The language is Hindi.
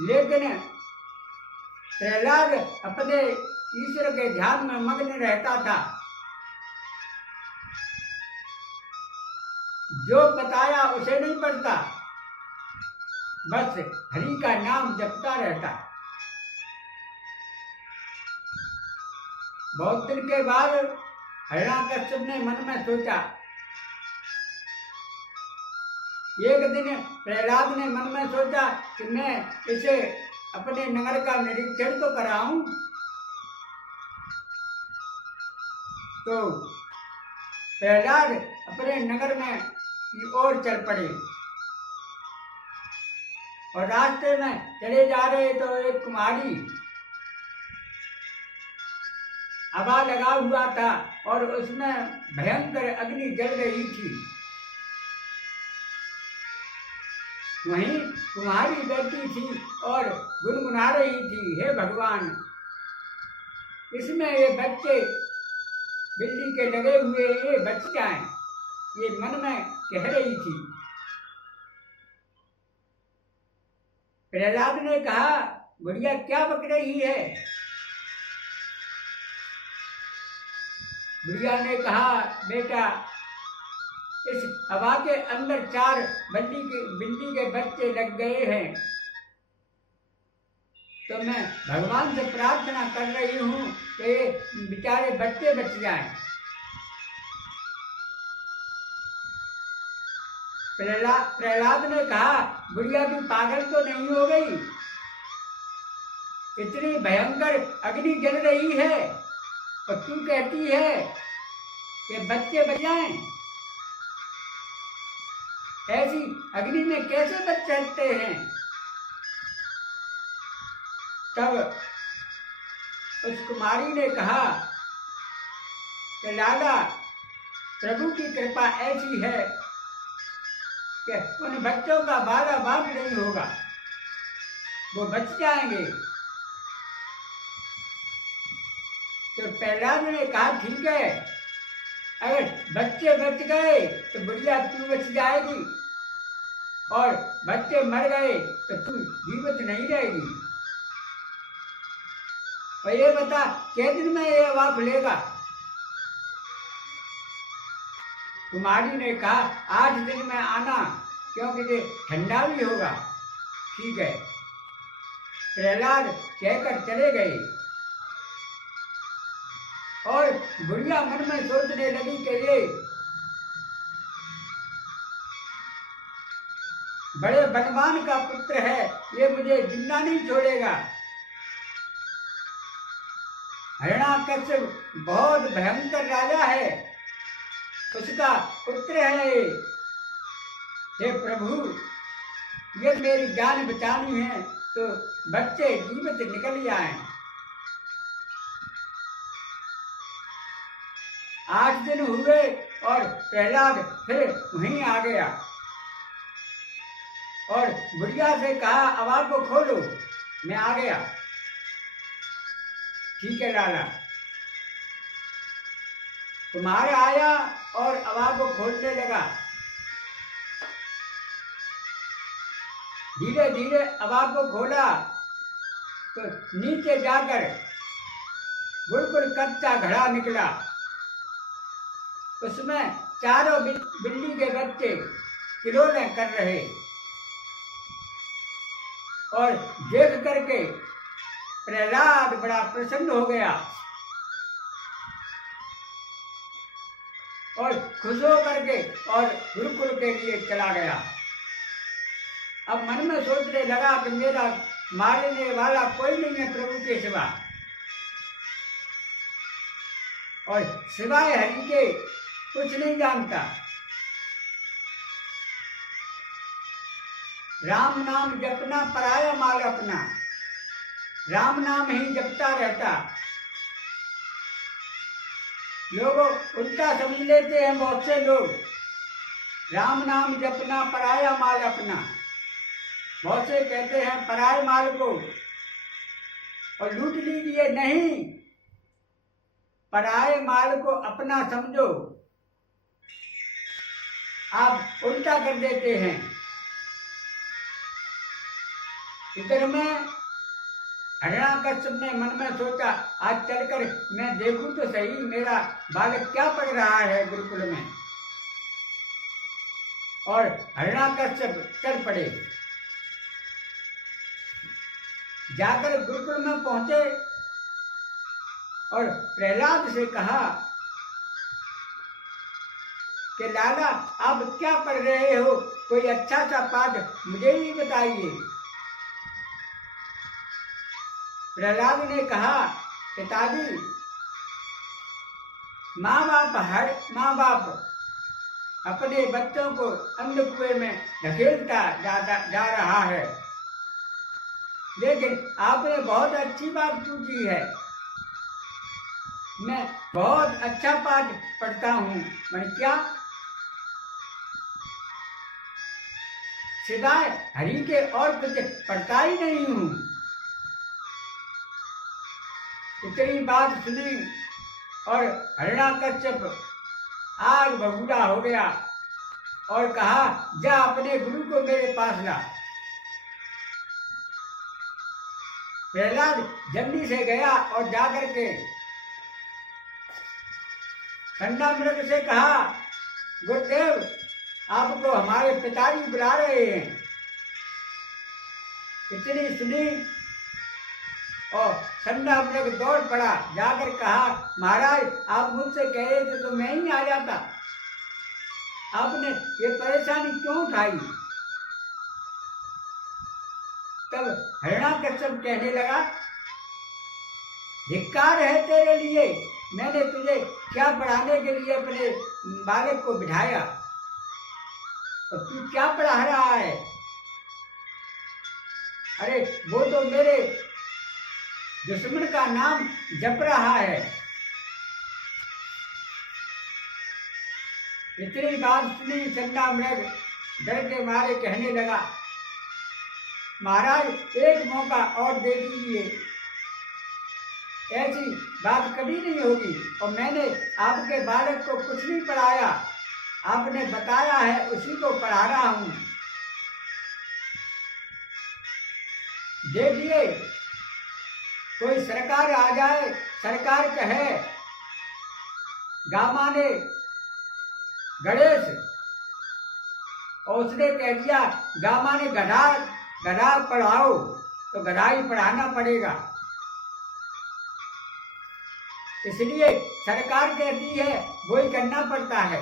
लेकिन प्रहलाद अपने ईश्वर के ध्यान में मग्न रहता था। जो बताया उसे नहीं पढ़ता, बस हरि का नाम जपता रहता। बहुत दिन के बाद हिरण्याकश्यप ने मन में सोचा। एक दिन प्रहलाद ने मन में सोचा कि मैं इसे अपने नगर का निरीक्षण तो कराऊं। तो प्रहलाद अपने नगर में की ओर चल पड़े और रास्ते में चले जा रहे तो एक कुमारी हवा लगा हुआ था और उसमें भयंकर अग्नि जल रही थी। वहीं कुमारी बैठी थी और गुनगुना रही थी, हे भगवान, इसमें ये बच्चे बिल्ली के लगे हुए ये बच जाएं, ये मन में कह रही थी। प्रहलाद ने कहा, बुढ़िया क्या बक रही है? बुढ़िया ने कहा, बेटा, इस हवा के अंदर 4 बिल्ली के बच्चे लग गए हैं, तो मैं भगवान से प्रार्थना कर रही हूँ कि बेचारे बच्चे बच जाएं। प्रहलाद ने कहा, बुढ़िया तू पागल तो नहीं हो गई? इतनी भयंकर अग्नि जल रही है और तू कहती है कि बच्चे बच जाएं। ऐसी अग्नि में कैसे बच सकते हैं? तब उस कुमारी ने कहा कि लाला, प्रभु की कृपा ऐसी है कि उन बच्चों का बाला बाप नहीं होगा, वो बच जाएंगे। तो प्रहलाद ने कहा, ठीक है, अगर बच्चे बच गए तो बुढ़िया तू बच जाएगी और बच्चे मर गए तो तू जीवित नहीं रहेगी। और ये बता, कितने दिन में ये हवा खुलेगा? कुमारी ने कहा, 8 दिन में आना, क्योंकि ये ठंडा भी होगा। ठीक है। प्रहलाद कहकर चले गए और बुढ़िया मन में सोचने लगी कि ये बड़े बलवान का पुत्र है, ये मुझे जिंदा नहीं छोड़ेगा। हिरण्याकश्यप बहुत भयंकर राजा है, उसका पुत्र है। हे प्रभु, ये मेरी जान बचानी है तो बच्चे जीवित निकल जाएं। 8 दिन हुए और प्रहलाद फिर वहीं आ गया और बुढ़िया से कहा, हवा को खोलो, मैं आ गया। ठीक है लाला। कुमार आया और हवा को खोलने लगा। धीरे धीरे हवा को खोला तो नीचे जाकर बिल्कुल कच्चा घड़ा निकला। उसमें 4 बिल्ली के बच्चे खिलौने कर रहे और देख करके प्रहलाद बड़ा प्रसन्न हो गया और खुश हो करके और गुरुकुल के लिए चला गया। अब मन में सोचने लगा कि मेरा मारने वाला कोई नहीं है प्रभु के सिवा, और सिवाय हरि के कुछ नहीं जानता। राम नाम जपना पराया माल अपना, राम नाम ही जपता रहता। लोग उल्टा समझ लेते हैं बहुत से लोग, राम नाम जपना पराया माल अपना। बहुत से कहते हैं पराये माल को और लूट लीजिए, नहीं, पराये माल को अपना समझो। आप उल्टा कर देते हैं। इधर में हिरण्याकश्यप ने मन में सोचा, आज चलकर मैं देखूं तो सही मेरा बालक क्या पढ़ रहा है गुरुकुल में। और हिरण्याकश्यप चल पड़े। जाकर गुरुकुल में पहुंचे और प्रहलाद से कहा कि लाला आप क्या पढ़ रहे हो, कोई अच्छा सा पाठ मुझे भी बताइए। प्रहलाद ने कहा, पिताजी माँ बाप अपने बच्चों को अंधकुएं में धकेलता जा रहा है, लेकिन आपने बहुत अच्छी बात पूछी है। मैं बहुत अच्छा पाठ पढ़ता हूँ। मैं क्या सिवाय हरि के और कुछ पढ़ता ही नहीं हूँ। इतनी बात सुनी और हिरण्याकश्यप आग बबूला हो गया और कहा, जा अपने गुरु को मेरे पास ला। प्रहलाद जल्दी से गया और जाकर के खंडामृग से कहा, गुरुदेव आपको हमारे पिताजी बुला रहे हैं। इतनी सुनी और खंडामृग दौड़ पड़ा, जाकर कहा, महाराज आप मुझसे कह रहे थे तो मैं ही आ जाता, आपने ये परेशानी क्यों उठाई। तब हिरण्याकश्यप कहने लगा, धिक्कार है तेरे लिए, मैंने तुझे क्या पढ़ाने के लिए अपने बालक को बिठाया और तू क्या पढ़ा रहा है। अरे वो तो मेरे दुश्मन का नाम जप रहा है। इतनी बात सुनी खंडामृग डर के मारे कहने लगा, महाराज एक मौका और दे दीजिए, ऐसी बात कभी नहीं होगी और मैंने आपके बालक को कुछ नहीं पढ़ाया, आपने बताया है उसी को पढ़ा रहा हूं। देखिए कोई सरकार आ जाए, सरकार कहे गामा ने गणेश और उसने कह दिया गामा ने गधा पढ़ाओ तो गधा ही पढ़ाना पड़ेगा। इसलिए सरकार कहती है वही करना पड़ता है।